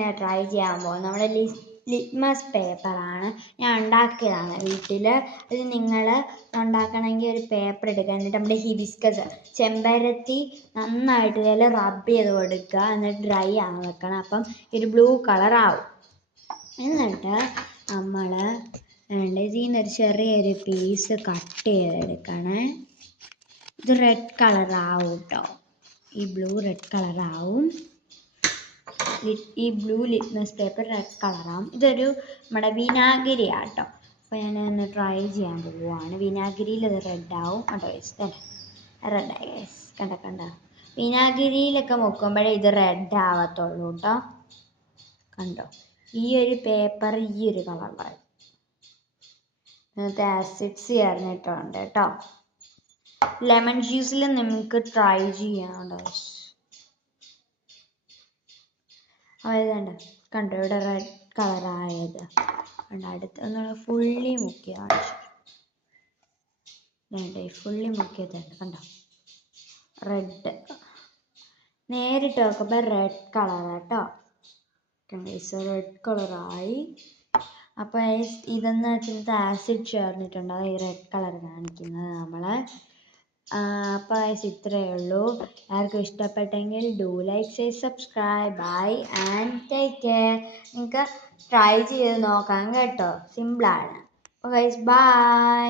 ഞാൻ ട്രൈ ചെയ്യാൻ പോകുന്നത് നമ്മുടെ ലിറ്റ്മസ് പേപ്പറാണ്. ഞാൻ ഉണ്ടാക്കിയതാണ് വീട്ടിൽ. ഇത് നിങ്ങൾ ഉണ്ടാക്കണമെങ്കിൽ ഒരു പേപ്പർ എടുക്കുക. എന്നിട്ട് നമ്മുടെ ഹിബിസ്കസ് ചെമ്പരത്തി നന്നായിട്ട് ഇതിൽ റബ്ബ് ചെയ്ത് കൊടുക്കുക. എന്നിട്ട് ഡ്രൈ ആകാൻ വെക്കണം. അപ്പം ഒരു ബ്ലൂ കളറാവും. എന്നിട്ട് നമ്മൾ ഇതിൽ നിന്നൊരു ചെറിയൊരു പീസ് കട്ട് ചെയ്തെടുക്കണേ. ഇത് റെഡ് കളറാവും കേട്ടോ. ഈ ബ്ലൂ റെഡ് കളറാവും. ഈ ബ്ലൂ ലിറ്റ്മസ് പേപ്പർ റെഡ് കളറാവും. ഇതൊരു നമ്മുടെ വിനാഗിരി ആട്ടോ. അപ്പോൾ ഞാനൊന്ന് ട്രൈ ചെയ്യാൻ പോവുകയാണ്. വിനാഗിരിയിൽ ഇത് റെഡാവും കേട്ടോ. തന്നെ റെഡായി ഗൈസ്. കണ്ട വിനാഗിരിയിലൊക്കെ മുക്കുമ്പോഴേ ഇത് റെഡ് ആവത്തുള്ളൂ കേട്ടോ. കണ്ടോ, ഈ ഒരു പേപ്പർ ഈ ഒരു കളറായി. ഇതിനകത്ത് ആസിഡ്സ് ചേർന്നിട്ടുണ്ട് കേട്ടോ. ലെമൺ ജ്യൂസിൽ നമുക്ക് ട്രൈ ചെയ്യാനുണ്ടോ? അതായത് കണ്ടോ ഇവിടെ റെഡ് കളറായത് കണ്ടോ. അടുത്ത് ഫുള്ളി മുക്കിയാണ്. ഫുള്ളി മുക്കിയതുണ്ട് കണ്ടോ. റെഡ് നേരിട്ട് നോക്കുമ്പോൾ റെഡ് കളറാട്ടോ. റെഡ് കളറായി. അപ്പോൾ ഇതെന്ന് വെച്ചാൽ ആസിഡ് ചേർന്നിട്ടുണ്ട്. അത് ഈ റെഡ് കളർ കാണിക്കുന്നത് നമ്മളെ. അപ്പോൾ ഇത്രയേ ഉള്ളൂ. എല്ലാവർക്കും ഇഷ്ടപ്പെട്ടെങ്കിൽ do like, share, subscribe. Bye and take care. നിങ്ങൾക്ക് ട്രൈ ചെയ്ത് നോക്കാം കേട്ടോ. സിമ്പിളാണ്. അപ്പോൾ ഗൈസ് ബൈ.